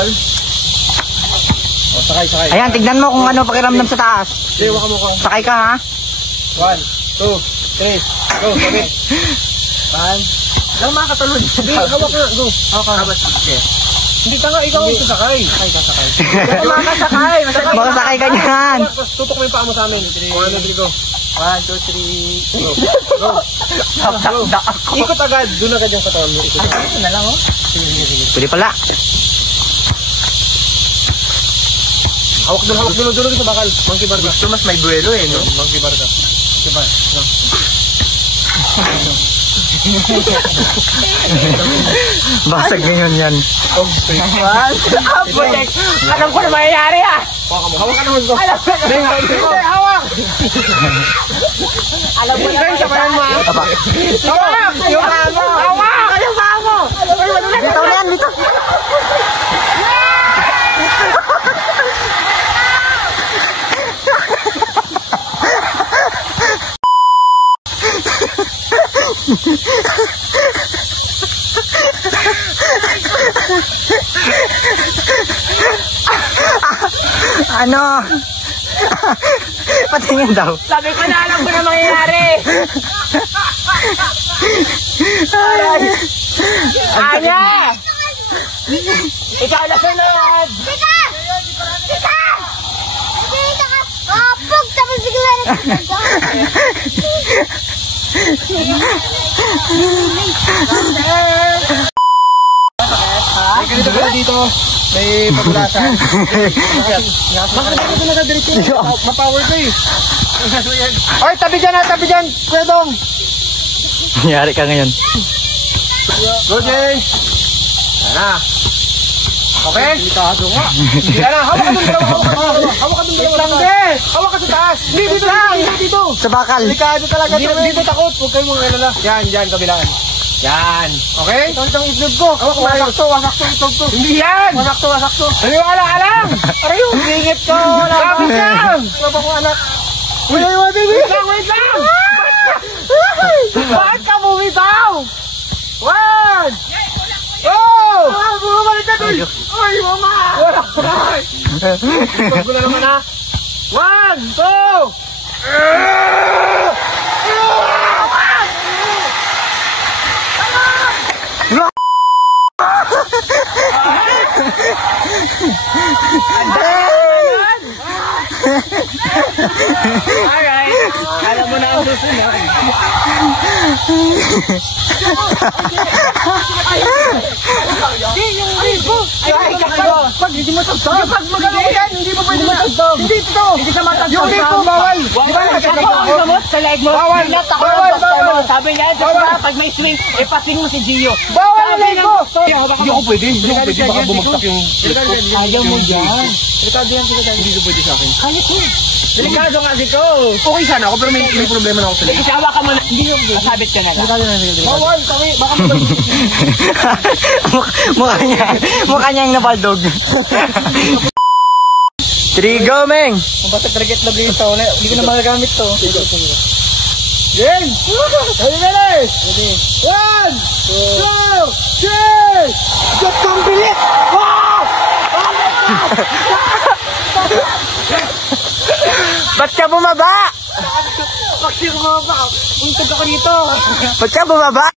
bakal. O, sakay. Ayan, tignan mo kung ano pakiramdam sa taas. Sige, waka mo ko. Sakay ka, ha? 1, 2, 3, go, sabi. 1. Lang makakatulog. Hindi, hawak na, go. Okay. Hindi ka nga, ikaw ang sasakay. Sakay. Makasakay. Makasakay ka niyan. Tutok mo yung paa mo sa amin. 1, 2, 3, go. 1, 2, 3, go. Ikot agad. Doon agad yung katawan mo. Ikot agad. Ito na lang, oh. Pwede pala. Hawak doon sa bakal. Monkey bar ka. Gusto mas may buwelo eh, no? Monkey bar ka. Monkey bar. Basag ngayon yan. Alam ko na mayayari ah. Hawak ka naman ko. Hawak. Alam mo na sabayan mo. Hawak. Yung mo. Hawak. Yung mo. Dito na yan, dito. Ano? Patingin daw. Sabi ko na alam ko na mangyayari. Anya! Ikaw na sunod! Tika! Kapag tapos bigla na May ganito pala dito. May pagulasan. Bakit ito na diretso? Ma-power ko eh. Oy, tabi dyan, Pwedong. Nangyari ka ngayon. Go, Jay. Yan na. Okay? Yan na, hawak ka dun dalawa. Hawak ka sa taas. Hindi, dito. Sa bakal. Delikado talaga. Dito takot. Huwag kayo mga alala. Yan, kabilaan. Yan. Okay? Ito ang itlog ko. Wasak to itlog ko. Hindi yan. Wasak to. Naniwala ka lang. Aray yung singit ko. Lapit lang. Wala ko anak. Wait lang. Bakit ka bumitaw? 1. Oh! Bumalik ka doon. Ay, mama. Itlog ko na naman ha. 1, 2. Alright. Alam mo na ang susunod. Pag hindi mo tagtog. Pag magawa yan, hindi mo pwede matagtog. Hindi ito. Hindi sa matagtog. Yung dito, bawal. Di ba nakatagtog? Sa leg mo. Bawal. Sabi niya, pag may swing, ipasing mo si Gio. Bawal na leg ko. Hindi ko pwede. Baka bumagtak yung... Ayaw mo dyan. Hindi ko pwede sa akin. Kaya ko. Delikado nga dito. Okay sana ako pero may problema na ako sa leg. Isawa ka mo na. Hindi yung masabit ka na lang. Bawal. Baka mabalik. Mukha niyang nabaldog. 3, go, Meng! Kung ba't nag-itlog ito, hindi ko na magagamit to. Game! Ready, bilis! 1, 2, 3! Diyos kong bilis! Wow! Ba't ka bumaba? Bakit bumaba? Untog ako dito. Ba't ka bumaba?